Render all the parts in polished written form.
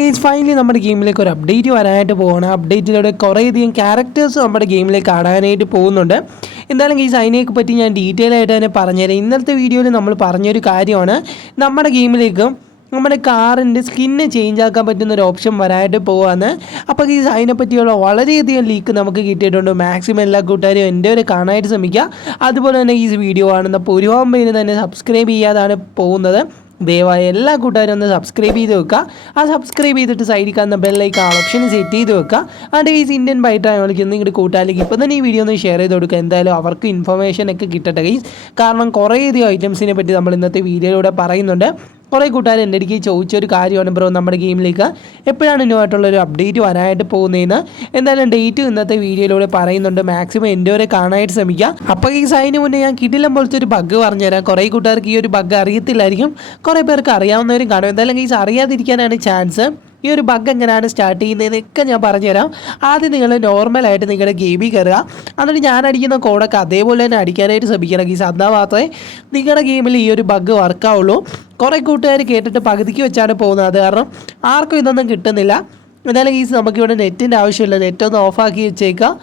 Guys finally നമ്മുടെ ഗെയിമിലേക്ക് ഒരു update വരാനായിട്ട് പോവുകയാണ്. അപ്ഡേറ്റിലൂടെ കുറേയധികം ക്യാരക്ടേഴ്സ് നമ്മുടെ ഗെയിമിലേക്ക് ആടാനായിട്ട് പോകുന്നുണ്ട്. എന്തായാലും ഗെയ്സ് അതിനെയൊക്കെ പറ്റി ഞാൻ ഡീറ്റെയിൽ ആയിട്ട് തന്നെ പറഞ്ഞുതരാം. ഇന്നത്തെ വീഡിയോയിൽ നമ്മൾ പറഞ്ഞൊരു കാര്യമാണ് നമ്മുടെ ഗെയിമിലേക്ക് നമ്മുടെ കാറിൻ്റെ സ്കിന്ന് ചേഞ്ച് ആക്കാൻ പറ്റുന്ന ഒരു ഓപ്ഷൻ വരാനായിട്ട് പോവാന്ന്. അപ്പോൾ ഗെയ്സ് അതിനെപ്പറ്റിയുള്ള വളരെയധികം ലീക്ക് നമുക്ക് കിട്ടിയിട്ടുണ്ട്. മാക്സിമം എല്ലാ കൂട്ടുകാരും എൻ്റെ വരെ കാണാനായിട്ട് ശ്രമിക്കുക. അതുപോലെ തന്നെ ഈ വീഡിയോ കാണുന്നപ്പോൾ ഒരുപാട് പേര് തന്നെ സബ്സ്ക്രൈബ് ചെയ്യാതാണ് പോകുന്നത്. ദയവായി എല്ലാ കൂട്ടുകാരും ഒന്ന് സബ്സ്ക്രൈബ് ചെയ്ത് വെക്കുക. ആ സബ്സ്ക്രൈബ് ചെയ്തിട്ട് സൈഡിൽ കാണുന്ന ബെല്ലൈക്കൺ ഓപ്ഷൻ സെറ്റ് ചെയ്ത് വെക്കുക. അതിൻ്റെ ഈ ഇന്ത്യൻ ബൈറ്റാണ് വിളിക്കുന്നത്. നിങ്ങളുടെ കൂട്ടുകാരിലേക്ക് ഇപ്പോൾ തന്നെ ഈ വീഡിയോ ഒന്ന് ഷെയർ ചെയ്ത് കൊടുക്കുക. എന്തായാലും അവർക്ക് ഇൻഫർമേഷൻ ഒക്കെ കിട്ടട്ടെ ഗൈസ്. കാരണം കുറേയധികം ഐറ്റംസിനെ പറ്റി നമ്മൾ ഇന്നത്തെ വീഡിയോയിലൂടെ പറയുന്നുണ്ട്. കുറേ കൂട്ടുകാർ എൻ്റെ അടുക്ക് ചോദിച്ചൊരു കാര്യമാണ് ബ്രോ നമ്മുടെ ഗെയിമിലേക്ക് എപ്പോഴാണ് ന്യൂ ആയിട്ടുള്ളൊരു അപ്ഡേറ്റ് വരാനായിട്ട് പോകുന്നതെന്ന്. എന്തായാലും ഡേറ്റ് ഇന്നത്തെ വീഡിയോയിലൂടെ പറയുന്നുണ്ട്. മാക്സിമം എൻ്റെ വരെ കാണാനായിട്ട് ശ്രമിക്കുക. അപ്പോൾ ഈ സൈന് മുന്നേ ഞാൻ കിടിലം പോലത്തെ ഒരു ബഗ് പറഞ്ഞുതരാം. കുറേ കൂട്ടുകാർക്ക് ഈ ഒരു ബഗ് അറിയത്തില്ലായിരിക്കും, കുറേ പേർക്ക് അറിയാവുന്നവരും കാണും. എന്തായാലും ഈ അറിയാതിരിക്കാനാണ് ചാൻസ്. ഈ ഒരു ബഗ് എങ്ങനെയാണ് സ്റ്റാർട്ട് ചെയ്യുന്നതെന്നൊക്കെ ഞാൻ പറഞ്ഞുതരാം. ആദ്യം നിങ്ങൾ നോർമലായിട്ട് നിങ്ങളുടെ ഗെയിമിൽ കയറുക. എന്നിട്ട് ഞാൻ അടിക്കുന്ന കോഡൊക്കെ അതേപോലെ തന്നെ അടിക്കാനായിട്ട് ശ്രമിക്കണം ഗീസ്. എന്നാൽ മാത്രമേ നിങ്ങളുടെ ഗെയിമിൽ ഈ ഒരു ബഗ് വർക്കാവുള്ളൂ. കുറേ കൂട്ടുകാർ കേട്ടിട്ട് പകുതിക്ക് വെച്ചാണ് പോകുന്നത്. അത് കാരണം ആർക്കും ഇതൊന്നും കിട്ടുന്നില്ല. എന്തായാലും ഗീസ് നമുക്കിവിടെ നെറ്റിൻ്റെ ആവശ്യമില്ല. നെറ്റൊന്ന് ഓഫാക്കി വെച്ചേക്കാം.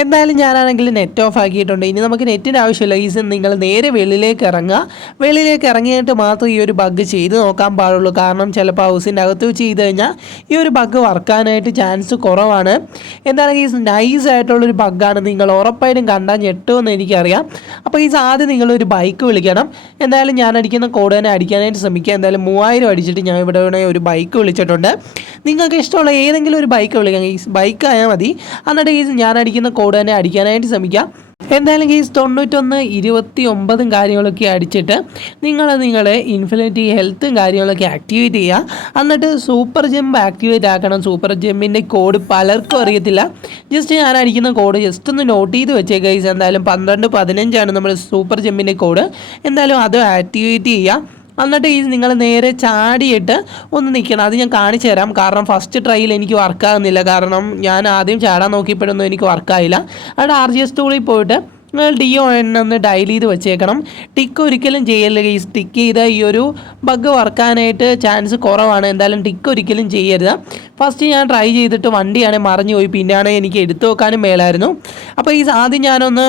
എന്തായാലും ഞാനാണെങ്കിൽ നെറ്റ് ഓഫ് ആക്കിയിട്ടുണ്ട്. ഇനി നമുക്ക് നെറ്റിൻ്റെ ആവശ്യമില്ല. ഈസ് നിങ്ങൾ നേരെ വെളിയിലേക്ക് ഇറങ്ങുക. വെളിയിലേക്ക് ഇറങ്ങിയിട്ട് മാത്രം ഈ ഒരു ബഗ് ചെയ്ത് നോക്കാൻ പാടുള്ളൂ. കാരണം ചിലപ്പോൾ ഹൗസിൻ്റെ അകത്ത് വെച്ച് ചെയ്ത് കഴിഞ്ഞാൽ ഈ ഒരു ബഗ് വർക്കാനായിട്ട് ചാൻസ് കുറവാണ്. എന്താണെങ്കിൽ ഈസ് നൈസായിട്ടുള്ളൊരു ബഗ്ഗാണ്. നിങ്ങൾ ഉറപ്പായിട്ടും കണ്ടാൽ ഞെട്ടുമെന്ന് എനിക്കറിയാം. അപ്പോൾ ഈസ് ആദ്യം നിങ്ങളൊരു ബൈക്ക് വിളിക്കണം. എന്തായാലും ഞാൻ അടിക്കുന്ന കോഡ് തന്നെ അടിക്കാനായിട്ട് ശ്രമിക്കുക. എന്തായാലും 3000 അടിച്ചിട്ട് ഞാൻ ഇവിടെ ഒരു ബൈക്ക് വിളിച്ചിട്ടുണ്ട്. നിങ്ങൾക്ക് ഇഷ്ടമുള്ള ഏതെങ്കിലും ഒരു ബൈക്ക് വിളിക്കാം. ഈസ് ബൈക്ക് ആയാൽ മതി. എന്നിട്ട് ഈസ് ഞാൻ അടിക്കുന്ന കോഡ് തന്നെ അടിക്കാനായിട്ട് ശ്രമിക്കാം. എന്തായാലും കേസ് 91 29 കാര്യങ്ങളൊക്കെ അടിച്ചിട്ട് നിങ്ങളെ ഇൻഫിനിറ്റി ഹെൽത്തും കാര്യങ്ങളൊക്കെ ആക്ടിവേറ്റ് ചെയ്യുക. എന്നിട്ട് സൂപ്പർ ജമ്പ് ആക്ടിവേറ്റ് ആക്കണം. സൂപ്പർ ജമ്പിൻ്റെ കോഡ് പലർക്കും അറിയത്തില്ല. ജസ്റ്റ് ഞാൻ അടിക്കുന്ന കോഡ് ജസ്റ്റ് ഒന്ന് നോട്ട് ചെയ്ത് വെച്ചേ ഗൈസ്. എന്തായാലും 12-15 നമ്മൾ സൂപ്പർ ജമ്പിൻ്റെ കോഡ്. എന്തായാലും അത് ആക്ടിവേറ്റ് ചെയ്യുക. എന്നിട്ട് ഈ നിങ്ങൾ നേരെ ചാടിയിട്ട് ഒന്ന് നിൽക്കണം. അത് ഞാൻ കാണിച്ചു തരാം. കാരണം ഫസ്റ്റ് ട്രൈയിൽ എനിക്ക് വർക്കാകുന്നില്ല. കാരണം ഞാൻ ആദ്യം ചാടാൻ നോക്കിയപ്പോഴൊന്നും എനിക്ക് വർക്കായില്ല. അവിടെ RGS ടൂളിൽ പോയിട്ട് നിങ്ങൾ DO ഒന്ന് ഡയൽ ചെയ്ത് വെച്ചേക്കണം. ടിക്ക് ഒരിക്കലും ചെയ്യല്ല ഗൈസ്. ടിക്ക് ചെയ്ത ഈ ഒരു ബഗ് വർക്കാനായിട്ട് ചാൻസ് കുറവാണ്. എന്തായാലും ടിക്ക് ഒരിക്കലും ചെയ്യരുത്. ഫസ്റ്റ് ഞാൻ ട്രൈ ചെയ്തിട്ട് വണ്ടിയാണെങ്കിൽ മറിഞ്ഞു പോയി. പിന്നെയാണ് എനിക്ക് എടുത്തു വെക്കാനും മേലായിരുന്നു. അപ്പോൾ ഈ ആദ്യം ഞാനൊന്ന്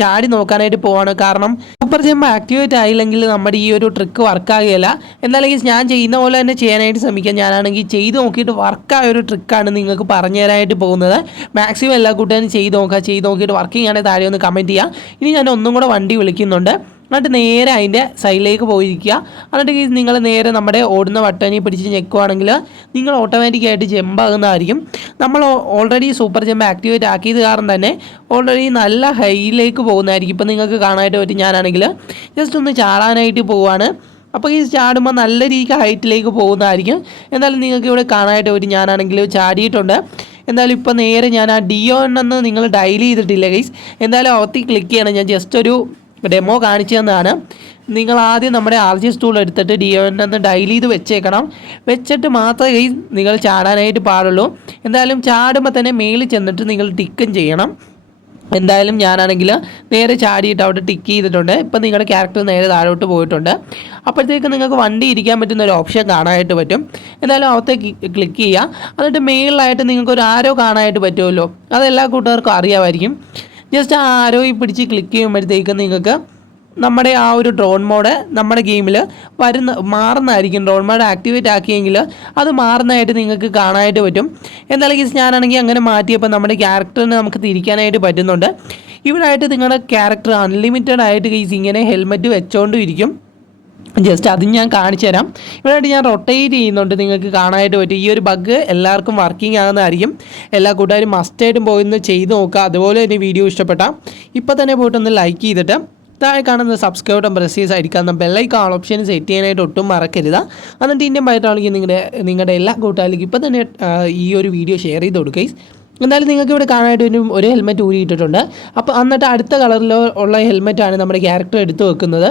ചാടി നോക്കാനായിട്ട് പോവാണ്. കാരണം സൂപ്പർ ജമ്പ് ആക്ടിവേറ്റ് ആയില്ലെങ്കിൽ നമ്മുടെ ഈ ഒരു ട്രിക്ക് വർക്കാകുകയില്ല. എന്നാലും ഞാൻ ചെയ്യുന്ന പോലെ തന്നെ ചെയ്യാനായിട്ട് ശ്രമിക്കാം. ഞാനാണെങ്കിൽ ചെയ്ത് നോക്കിയിട്ട് വർക്കായ ഒരു ട്രിക്കാണ് നിങ്ങൾക്ക് പറഞ്ഞു തരാനായിട്ട് പോകുന്നത്. മാക്സിമം എല്ലാ കൂട്ടുകാരും ചെയ്ത് നോക്കിയിട്ട് വർക്കിംഗ് ആണെങ്കിൽ താഴെ ഒന്ന് കമൻറ്റ് ചെയ്യുക. ഇനി ഞാൻ ഒന്നും കൂടെ വണ്ടി വിളിക്കുന്നുണ്ട്. എന്നിട്ട് നേരെ അതിൻ്റെ സൈഡിലേക്ക് പോയിരിക്കുക. എന്നിട്ട് നിങ്ങൾ നേരെ നമ്മുടെ ഓടുന്ന ബട്ടണിൽ പിടിച്ച് ഞെക്കുവാണെങ്കിൽ നിങ്ങൾ ഓട്ടോമാറ്റിക്കായിട്ട് ജമ്പാകുന്നതായിരിക്കും. നമ്മൾ ഓൾറെഡി സൂപ്പർ ജമ്പ് ആക്ടിവേറ്റ് ആക്കിയത് കാരണം തന്നെ ഓൾറെഡി നല്ല ഹൈയിലേക്ക് പോകുന്നതായിരിക്കും. ഇപ്പം നിങ്ങൾക്ക് കാണാനായിട്ട് പറ്റും. ഞാനാണെങ്കിൽ ജസ്റ്റ് ഒന്ന് ചാടാനായിട്ട് പോവുകയാണ്. അപ്പോൾ ഈ ചാടുമ്പോൾ നല്ല രീതിക്ക് ഹൈറ്റിലേക്ക് പോകുന്നതായിരിക്കും. എന്തായാലും നിങ്ങൾക്ക് ഇവിടെ കാണാനായിട്ട് പറ്റും. ഞാനാണെങ്കിൽ ചാടിയിട്ടുണ്ട്. എന്തായാലും ഇപ്പോൾ നേരെ ഞാൻ ആ DO എന്ന് നിങ്ങൾ ഡയൽ ചെയ്തിട്ടില്ല ഗൈസ്. എന്തായാലും അകത്ത് ക്ലിക്ക് ചെയ്യണം. ഞാൻ ജസ്റ്റ് ഒരു ഡെമോ കാണിച്ചു തന്നതാണ്. നിങ്ങൾ ആദ്യം നമ്മുടെ RGS ടൂൾ എടുത്തിട്ട് DO എന്ന് ഡയൽ ചെയ്ത് വെച്ചേക്കണം. വെച്ചിട്ട് മാത്രമേ നിങ്ങൾ ചാടാനായിട്ട് പാടുള്ളൂ. എന്തായാലും ചാടുമ്പോൾ തന്നെ മേളിൽ ചെന്നിട്ട് നിങ്ങൾ ടിക്കും ചെയ്യണം. എന്തായാലും ഞാനാണെങ്കിൽ നേരെ ചാടിയിട്ട് അവിടെ ടിക്ക് ചെയ്തിട്ടുണ്ട്. ഇപ്പം നിങ്ങളുടെ ക്യാരക്ടർ നേരെ താഴോട്ട് പോയിട്ടുണ്ട്. അപ്പോഴത്തേക്ക് നിങ്ങൾക്ക് വണ്ടി ഇരിക്കാൻ പറ്റുന്ന ഒരു ഓപ്ഷൻ കാണാനായിട്ട് പറ്റും. എന്തായാലും അകത്തേക്ക് ക്ലിക്ക് ചെയ്യുക. എന്നിട്ട് മേളിലായിട്ട് നിങ്ങൾക്ക് ഒരു ആരോ കാണാനായിട്ട് പറ്റുമല്ലോ. അതെല്ലാ കൂട്ടുകാർക്കും അറിയാമായിരിക്കും. ജസ്റ്റ് ആ ആരോയിൽ പിടിച്ച് ക്ലിക്ക് ചെയ്യുമ്പോഴത്തേക്ക് നിങ്ങൾക്ക് നമ്മുടെ ആ ഒരു ഡ്രോൺ മോഡ് നമ്മുടെ ഗെയിമിൽ മാറുന്നതായിരിക്കും. ഡ്രോൺ മോഡ് ആക്ടിവേറ്റ് ആക്കിയെങ്കിൽ അത് മാറുന്നതായിട്ട് നിങ്ങൾക്ക് കാണാനായിട്ട് പറ്റും. എന്തായാലും ഞാനാണെങ്കിൽ അങ്ങനെ മാറ്റിയപ്പോൾ നമ്മുടെ ക്യാരക്ടറിന് നമുക്ക് തിരിക്കാനായിട്ട് പറ്റുന്നുണ്ട്. ഇവിടെ ആയിട്ട് നിങ്ങളുടെ ക്യാരക്ടർ അൺലിമിറ്റഡ് ആയിട്ട് ഇങ്ങനെ ഹെൽമെറ്റ് വെച്ചുകൊണ്ടും ഇരിക്കും. ജസ്റ്റ് അതും ഞാൻ കാണിച്ചു തരാം. ഇവിടെയായിട്ട് ഞാൻ റൊട്ടേറ്റ് ചെയ്യുന്നുണ്ട്. നിങ്ങൾക്ക് കാണാനായിട്ട് പറ്റും. ഈ ഒരു ബഗ് എല്ലാവർക്കും വർക്കിംഗ് ആകുന്നതായിരിക്കും. എല്ലാ കൂട്ടുകാരും മസ്റ്റായിട്ടും പോയിന്ന് ചെയ്ത് നോക്കുക. അതുപോലെ തന്നെ വീഡിയോ ഇഷ്ടപ്പെട്ടാൽ ഇപ്പോൾ തന്നെ പോയിട്ടൊന്ന് ലൈക്ക് ചെയ്തിട്ട് താഴെ കാണുന്ന സബ്സ്ക്രൈബ് ബട്ടൺ പ്രസ് ചെയ്ത് അടിക്കാവുന്ന ബെല്ലൈക്കൺ ഓപ്ഷൻ സെറ്റ് ചെയ്യാനായിട്ട് ഒട്ടും മറക്കരുത്. എന്നിട്ട് ഇന്ത്യൻ ബൈറ്റാണെങ്കിൽ നിങ്ങളുടെ എല്ലാ കൂട്ടുകാരിലേക്കും ഇപ്പോൾ തന്നെ ഈ ഒരു വീഡിയോ ഷെയർ ചെയ്ത് കൊടുക്കുക. എന്തായാലും നിങ്ങൾക്ക് ഇവിടെ കാണാനായിട്ട് ഒരു ഹെൽമെറ്റ് ഊരിയിട്ടിട്ടുണ്ട്. അപ്പോൾ എന്നിട്ട് അടുത്ത കളറിൽ ഉള്ള ഹെൽമെറ്റാണ് നമ്മുടെ ക്യാരക്ടർ എടുത്ത് വെക്കുന്നത്.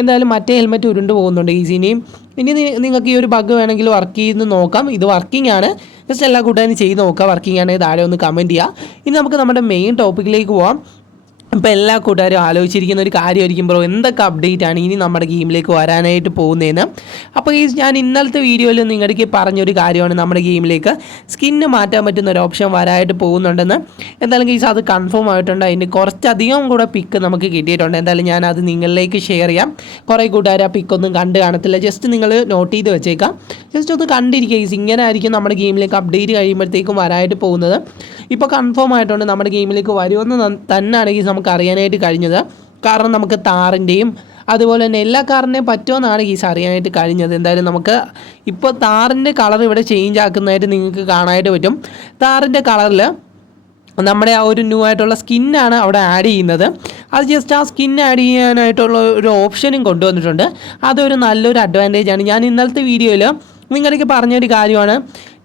എന്തായാലും മറ്റേ ഹെൽമെറ്റ് ഉരുണ്ട് പോകുന്നുണ്ട് ഈസിനെയും. ഇനി നിങ്ങൾക്ക് ഈ ഒരു ബഗ് വേണമെങ്കിൽ വർക്ക് ചെയ്ത് നോക്കാം. ഇത് വർക്കിംഗ് ആണ്. ജസ്റ്റ് എല്ലാ കൂട്ടുകാരും ചെയ്ത് നോക്കുക. വർക്കിംഗ് ആണെങ്കിൽ താഴെ ഒന്ന് കമൻറ്റ് ചെയ്യുക. ഇനി നമുക്ക് നമ്മുടെ മെയിൻ ടോപ്പിക്കിലേക്ക് പോകാം. ഇപ്പോൾ എല്ലാ കൂട്ടുകാരും ആലോചിച്ചിരിക്കുന്ന ഒരു കാര്യമായിരിക്കും ബ്രോ എന്തൊക്കെ അപ്ഡേറ്റ് ആണ് ഇനി നമ്മുടെ ഗെയിമിലേക്ക് വരാനായിട്ട് പോകുന്നതെന്ന്. അപ്പോൾ ഞാൻ ഇന്നലത്തെ വീഡിയോയിൽ നിങ്ങൾക്ക് പറഞ്ഞൊരു കാര്യമാണ് നമ്മുടെ ഗെയിമിലേക്ക് സ്കിന്ന് മാറ്റാൻ പറ്റുന്ന ഒരു ഓപ്ഷൻ വരാനായിട്ട് പോകുന്നുണ്ടെന്ന്. എന്തായാലും ഗെയ്സ് അത് കൺഫേം ആയിട്ടുണ്ട്. അതിൻ്റെ കുറച്ചധികം കൂടെ പിക്ക് നമുക്ക് കിട്ടിയിട്ടുണ്ട്. എന്തായാലും ഞാനത് നിങ്ങളിലേക്ക് ഷെയർ ചെയ്യാം. കുറേ കൂട്ടുകാർ ആ പിക്കൊന്നും കണ്ട് കാണത്തില്ല, ജസ്റ്റ് നിങ്ങൾ നോട്ട് ചെയ്ത് വെച്ചേക്കാം. ജസ്റ്റ് ഒന്ന് കണ്ടിരിക്കുക ഗെയ്സ്. ഇങ്ങനെ ആയിരിക്കും നമ്മുടെ ഗെയിമിലേക്ക് അപ്ഡേറ്റ് കഴിയുമ്പോഴത്തേക്കും വരാനായിട്ട് പോകുന്നത്. ഇപ്പോൾ കൺഫേം ആയിട്ടുണ്ട് നമ്മുടെ ഗെയിമിലേക്ക് വരുമെന്ന് തന്നെയാണ് ഗെയ്സ് നമുക്ക് അറിയാനായിട്ട് കഴിഞ്ഞത്. കാരണം നമുക്ക് താറിൻ്റെയും അതുപോലെ തന്നെ എല്ലാ കാറിൻ്റെയും പറ്റുമെന്നാണ് ഗീസ് അറിയാനായിട്ട് കഴിഞ്ഞത്. എന്തായാലും നമുക്ക് ഇപ്പോൾ താറിൻ്റെ കളർ ഇവിടെ ചേഞ്ച് ആക്കുന്നതായിട്ട് നിങ്ങൾക്ക് കാണാനായിട്ട് പറ്റും. താറിൻ്റെ കളറിൽ നമ്മുടെ ആ ഒരു ന്യൂ ആയിട്ടുള്ള സ്കിന്നാണ് അവിടെ ആഡ് ചെയ്യുന്നത്. അത് ജസ്റ്റ് ആ സ്കിൻ ആഡ് ചെയ്യാനായിട്ടുള്ള ഒരു ഓപ്ഷനും കൊണ്ടുവന്നിട്ടുണ്ട്. അതൊരു നല്ലൊരു അഡ്വാൻറ്റേജാണ്. ഞാൻ ഇന്നലത്തെ വീഡിയോയിൽ നിങ്ങൾക്ക് പറഞ്ഞൊരു കാര്യമാണ്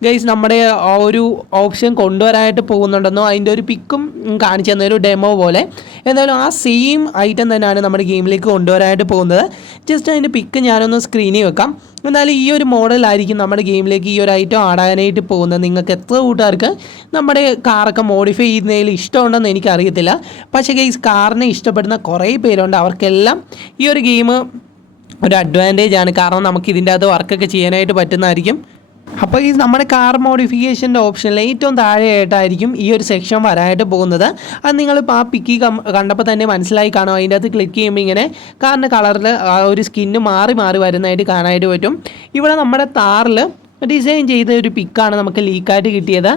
ഗൈസ്, നമ്മുടെ ആ ഒരു ഓപ്ഷൻ കൊണ്ടുവരാനായിട്ട് പോകുന്നുണ്ടെന്നോ അതിൻ്റെ ഒരു പിക്കും കാണിച്ചു തന്ന ഒരു ഡെമോ പോലെ. എന്തായാലും ആ സെയിം ഐറ്റം തന്നെയാണ് നമ്മുടെ ഗെയിമിലേക്ക് കൊണ്ടുവരാനായിട്ട് പോകുന്നത്. ജസ്റ്റ് അതിൻ്റെ പിക്ക് ഞാനൊന്ന് സ്ക്രീനിൽ വെക്കാം. എന്നാലും ഈ ഒരു മോഡലായിരിക്കും നമ്മുടെ ഗെയിമിലേക്ക് ഈ ഒരു ഐറ്റം ആടാനായിട്ട് പോകുന്നത്. നിങ്ങൾക്ക് എത്ര കൂട്ടുകാർക്ക് നമ്മുടെ കാറൊക്കെ മോഡിഫൈ ചെയ്യുന്നതിൽ ഇഷ്ടമുണ്ടെന്ന് എനിക്കറിയത്തില്ല. പക്ഷേ ഗൈസ് കാറിനെ ഇഷ്ടപ്പെടുന്ന കുറേ പേരുണ്ട്. അവർക്കെല്ലാം ഈ ഒരു ഗെയിം ഒരു അഡ്വാൻറ്റേജാണ്. കാരണം നമുക്ക് ഇതിൻ്റെ അകത്ത് വർക്കൊക്കെ ചെയ്യാനായിട്ട് പറ്റുന്നതായിരിക്കും. അപ്പോൾ ഈ നമ്മുടെ കാർ മോഡിഫിക്കേഷൻ്റെ ഓപ്ഷനിൽ ഏറ്റവും താഴെയായിട്ടായിരിക്കും ഈ ഒരു സെക്ഷൻ വരാനായിട്ട് പോകുന്നത്. അത് നിങ്ങളിപ്പോൾ ആ പിക്കി കണ്ടപ്പോൾ തന്നെ മനസ്സിലായി കാണും. അതിൻ്റെ അകത്ത് ക്ലിക്ക് ചെയ്യുമ്പോൾ ഇങ്ങനെ കാറിൻ്റെ കളറിൽ ആ ഒരു സ്കിന്ന് മാറി മാറി വരുന്നതായിട്ട് കാണാനായിട്ട് പറ്റും. ഇവിടെ നമ്മുടെ താറിൽ ഡിസൈൻ ചെയ്ത ഒരു പിക്കാണ് നമുക്ക് ലീക്കായിട്ട് കിട്ടിയത്.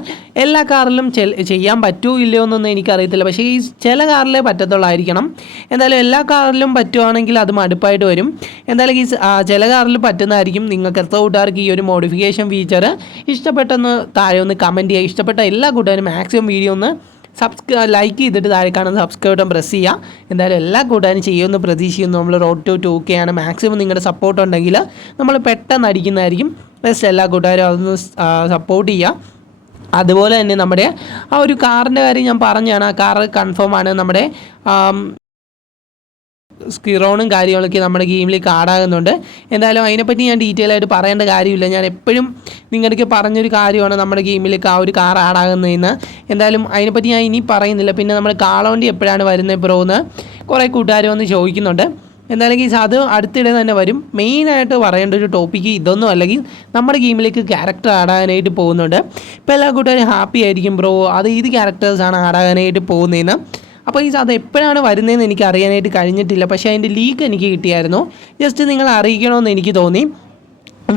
എല്ലാ കാറിലും ചെയ്യാൻ പറ്റുമോ ഇല്ലയോ എന്നൊന്നും എനിക്കറിയത്തില്ല. പക്ഷേ ഈ ചില കാറിലേ പറ്റത്തുള്ളായിരിക്കണം. എന്തായാലും എല്ലാ കാറിലും പറ്റുവാണെങ്കിൽ അത് മടുപ്പായിട്ട് വരും. എന്തായാലും ഈ ചില കാറിൽ പറ്റുന്നതായിരിക്കും. നിങ്ങൾക്ക് എത്ര കൂട്ടുകാർക്ക് ഈ ഒരു മോഡിഫിക്കേഷൻ ഫീച്ചർ ഇഷ്ടപ്പെട്ടെന്ന് താഴെ ഒന്ന് കമൻറ്റ് ചെയ്യുക. ഇഷ്ടപ്പെട്ട എല്ലാ കൂട്ടുകാരും മാക്സിമം വീഡിയോ ഒന്ന് ലൈക്ക് ചെയ്തിട്ട് താഴെ കാണുന്ന സബ്സ്ക്രൈബ് ബട്ടൺ പ്രസ് ചെയ്യുക. എന്തായാലും എല്ലാ കൂട്ടുകാരും ചെയ്യുമെന്ന് പ്രതീക്ഷിക്കുന്നു. നമ്മൾ റോഡ് ടു 2K ആണ്. മാക്സിമം നിങ്ങളുടെ സപ്പോർട്ട് ഉണ്ടെങ്കിൽ നമ്മൾ പെട്ടെന്ന് അടിക്കുന്നതായിരിക്കും. ബെസ്റ്റ് എല്ലാ കൂട്ടുകാരും അതൊന്ന് സപ്പോർട്ട് ചെയ്യുക. അതുപോലെ തന്നെ നമ്മുടെ ആ ഒരു കാറിൻ്റെ കാര്യം ഞാൻ പറഞ്ഞാണ്. ആ കാർ കൺഫേം ആണ്. നമ്മുടെ സ്കിറോണും കാര്യങ്ങളൊക്കെ നമ്മുടെ ഗെയിമിലേക്ക് ആഡാകുന്നുണ്ട്. എന്തായാലും അതിനെപ്പറ്റി ഞാൻ ഡീറ്റെയിൽ ആയിട്ട് പറയേണ്ട കാര്യമില്ല. ഞാൻ എപ്പോഴും നിങ്ങൾക്ക് പറഞ്ഞൊരു കാര്യമാണ് നമ്മുടെ ഗെയിമിലേക്ക് ആ ഒരു കാർ ആഡാകുന്നതെന്ന്. എന്തായാലും അതിനെപ്പറ്റി ഞാൻ ഇനി പറയുന്നില്ല. പിന്നെ നമ്മൾ കാളവണ്ടി എപ്പോഴാണ് വരുന്നത് ബ്രോ എന്ന് കുറേ കൂട്ടുകാർ വന്ന് ചോദിക്കുന്നുണ്ട്. എന്തായാലും അത് അടുത്തിടെ തന്നെ വരും. മെയിനായിട്ട് പറയേണ്ട ഒരു ടോപ്പിക്ക് ഇതൊന്നും അല്ലെങ്കിൽ നമ്മുടെ ഗെയിമിലേക്ക് ക്യാരക്ടർ ആടാനായിട്ട് പോകുന്നുണ്ട്. ഇപ്പോൾ എല്ലാ കൂട്ടുകാരും ഹാപ്പി ആയിരിക്കും ബ്രോ അത് ഏത് ക്യാരക്ടേഴ്സാണ് ആടാനായിട്ട് പോകുന്നതെന്ന്. അപ്പോൾ അത് എപ്പോഴാണ് വരുന്നതെന്ന് എനിക്ക് അറിയാനായിട്ട് കഴിഞ്ഞിട്ടില്ല. പക്ഷേ അതിൻ്റെ ലീക്ക് എനിക്ക് കിട്ടിയായിരുന്നു. ജസ്റ്റ് നിങ്ങൾ അറിയിക്കണമെന്ന് എനിക്ക് തോന്നി.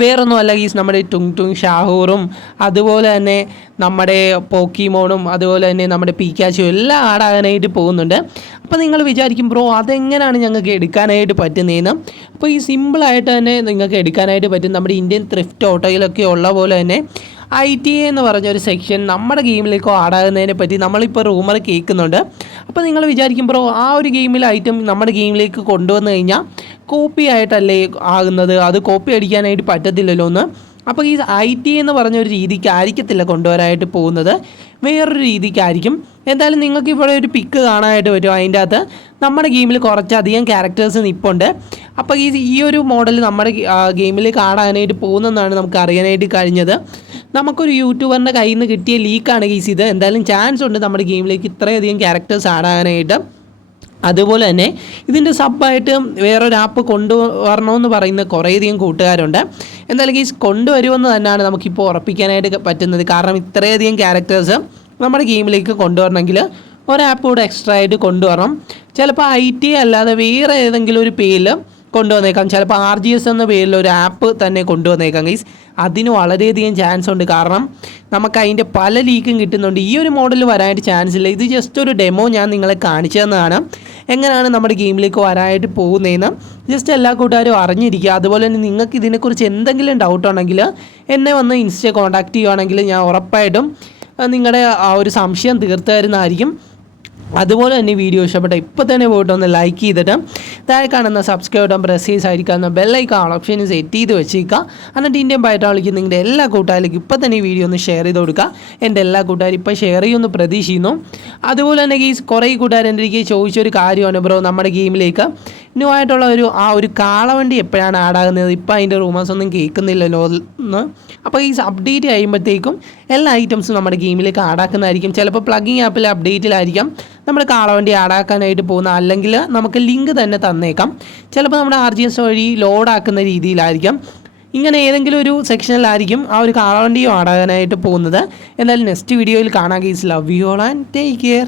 വേറൊന്നുമല്ല ഗീസ്, നമ്മുടെ ടുങ് ഷാഹൂറും അതുപോലെ തന്നെ നമ്മുടെ പോക്കിമോണും അതുപോലെ തന്നെ നമ്മുടെ പിക്കാച്ചും എല്ലാം ആടാകാനായിട്ട് പോകുന്നുണ്ട്. അപ്പോൾ നിങ്ങൾ വിചാരിക്കും ബ്രോ അതെങ്ങനെയാണ് ഞങ്ങൾക്ക് എടുക്കാനായിട്ട് പറ്റുന്നതെന്ന്. അപ്പോൾ ഈ സിമ്പിളായിട്ട് തന്നെ നിങ്ങൾക്ക് എടുക്കാനായിട്ട് പറ്റും. നമ്മുടെ ഇന്ത്യൻ ത്രിഫ്റ്റ് ഓട്ടോയിലൊക്കെ ഉള്ള പോലെ തന്നെ ITA എന്ന് പറഞ്ഞൊരു സെക്ഷൻ നമ്മുടെ ഗെയിമിലേക്ക് ആടാകുന്നതിനെ പറ്റി നമ്മളിപ്പോൾ റൂമർ കേൾക്കുന്നുണ്ട്. അപ്പോൾ നിങ്ങൾ വിചാരിക്കും ബ്രോ ആ ഒരു ഗെയിമിലെ ഐറ്റം നമ്മുടെ ഗെയിമിലേക്ക് കൊണ്ടുവന്നു കഴിഞ്ഞാൽ കോപ്പി ആയിട്ടല്ലേ ആകുന്നത്, അത് കോപ്പി അടിക്കാനായിട്ട് പറ്റത്തില്ലല്ലോ എന്ന്. അപ്പോൾ ഈ ITA എന്ന് പറഞ്ഞൊരു രീതിക്ക് ആയിരിക്കത്തില്ല കൊണ്ടുവരാനായിട്ട് പോകുന്നത്, വേറൊരു രീതിക്കായിരിക്കും. എന്തായാലും നിങ്ങൾക്ക് ഇവിടെ ഒരു പിക്ക് കാണാനായിട്ട് പറ്റും. അതിൻ്റെ അകത്ത് നമ്മുടെ ഗെയിമിൽ കുറച്ചധികം ക്യാരക്ടേഴ്സ് നിൽപ്പുണ്ട്. അപ്പോൾ ഈ ഒരു മോഡൽ നമ്മുടെ ഗെയിമിലേക്ക് ആടാനായിട്ട് പോകുന്നതെന്നാണ് നമുക്ക് അറിയാനായിട്ട് കഴിഞ്ഞത്. നമുക്കൊരു യൂട്യൂബറിൻ്റെ കയ്യിൽ നിന്ന് കിട്ടിയ ലീക്കാണ് ഗീസ് ഇത്. എന്തായാലും ചാൻസ് ഉണ്ട് നമ്മുടെ ഗെയിമിലേക്ക് ഇത്രയധികം ക്യാരക്ടേഴ്സ് ആടാനായിട്ട്. അതുപോലെ തന്നെ ഇതിൻ്റെ സബ്ബായിട്ട് വേറൊരു ആപ്പ് കൊണ്ടുവരണമെന്ന് പറയുന്ന കുറേയധികം കൂട്ടുകാരുണ്ട്. എന്തായാലും ഗീസ് കൊണ്ടുവരുമെന്ന് തന്നെയാണ് നമുക്കിപ്പോൾ ഉറപ്പിക്കാനായിട്ട് പറ്റുന്നത്. കാരണം ഇത്രയധികം ക്യാരക്ടേഴ്സ് നമ്മുടെ ഗെയിമിലേക്ക് കൊണ്ടുവരണമെങ്കിൽ ഒരാപ്പ് കൂടെ എക്സ്ട്രാ ആയിട്ട് കൊണ്ടുവരണം. ചിലപ്പോൾ ITA അല്ലാതെ വേറെ ഏതെങ്കിലും ഒരു പേരിൽ കൊണ്ടുവന്നേക്കാം. ചിലപ്പോൾ RGS എന്ന പേരിൽ ഒരു ആപ്പ് തന്നെ കൊണ്ടുവന്നേക്കാം ഗൈസ്. അതിന് വളരെയധികം ചാൻസ് ഉണ്ട്. കാരണം നമുക്ക് അതിൻ്റെ പല ലീക്കും കിട്ടുന്നുണ്ട്. ഈ ഒരു മോഡൽ വരാനായിട്ട് ചാൻസ് ഇല്ല. ഇത് ജസ്റ്റ് ഒരു ഡെമോ ഞാൻ നിങ്ങളെ കാണിച്ചു തന്നതാണ്. എങ്ങനെയാണ് നമ്മുടെ ഗെയിമിലേക്ക് വരാനായിട്ട് പോകുന്നതെന്ന് ജസ്റ്റ് എല്ലാ കൂട്ടുകാരും അറിഞ്ഞിരിക്കുക. അതുപോലെ തന്നെ നിങ്ങൾക്ക് ഇതിനെക്കുറിച്ച് എന്തെങ്കിലും ഡൗട്ട് ഉണ്ടെങ്കിൽ എന്നെ വന്ന് ഇൻസ്റ്റ കോൺടാക്റ്റ് ചെയ്യുകയാണെങ്കിൽ ഞാൻ ഉറപ്പായിട്ടും നിങ്ങളുടെ ആ ഒരു സംശയം തീർത്തു തരുന്നതായിരിക്കും. അതുപോലെ തന്നെ വീഡിയോ ഇഷ്ടപ്പെട്ട ഇപ്പോൾ തന്നെ പോയിട്ട് ഒന്ന് ലൈക്ക് ചെയ്തിട്ട് താഴെ കാണുന്ന സബ്സ്ക്രൈബ് ബട്ടൺ പ്രസ് ചെയ്തായിരിക്കാവുന്ന ബെല്ലൈക്കൺ ഓപ്ഷൻ സെറ്റ് ചെയ്ത് വെച്ചേക്കുക. എന്നിട്ട് ഇന്ത്യൻ ബൈറ്റാളിക്ക് നിങ്ങളുടെ എല്ലാ കൂട്ടുകാരിലേക്കും ഇപ്പോൾ തന്നെ ഈ വീഡിയോ ഒന്ന് ഷെയർ ചെയ്ത് കൊടുക്കുക. എൻ്റെ എല്ലാ കൂട്ടുകാരും ഇപ്പോൾ ഷെയർ ചെയ്യുമെന്ന് പ്രതീക്ഷിക്കുന്നു. അതുപോലെ തന്നെ കുറേ കൂട്ടുകാർ എൻ്റെ ചോദിച്ചൊരു കാര്യമാണ് ബ്രോ നമ്മുടെ ഗെയിമിലേക്ക് ന്യൂ ആയിട്ടുള്ള ഒരു കാളവണ്ടി എപ്പോഴാണ് ആഡാകുന്നത്, ഇപ്പോൾ അതിൻ്റെ റൂമേഴ്സ് ഒന്നും കേൾക്കുന്നില്ലല്ലോ എന്ന്. അപ്പോൾ ഈ അപ്ഡേറ്റ് കഴിയുമ്പോഴത്തേക്കും എല്ലാ ഐറ്റംസും നമ്മുടെ ഗെയിമിലേക്ക് ആഡാക്കുന്നതായിരിക്കും. ചിലപ്പോൾ പ്ലഗിങ് ആപ്പിലെ അപ്ഡേറ്റിലായിരിക്കാം നമ്മൾ കാളവണ്ടി ആഡാക്കാനായിട്ട് പോകുന്ന, അല്ലെങ്കിൽ നമുക്ക് ലിങ്ക് തന്നെ തന്നേക്കാം. ചിലപ്പോൾ നമ്മുടെ RGS വഴി ലോഡാക്കുന്ന രീതിയിലായിരിക്കാം. ഇങ്ങനെ ഏതെങ്കിലും ഒരു സെക്ഷനിലായിരിക്കും ആ ഒരു കാളവണ്ടിയും ആഡാകാനായിട്ട് പോകുന്നത്. എന്തായാലും നെക്സ്റ്റ് വീഡിയോയിൽ കാണാം guys. Love you all and take care.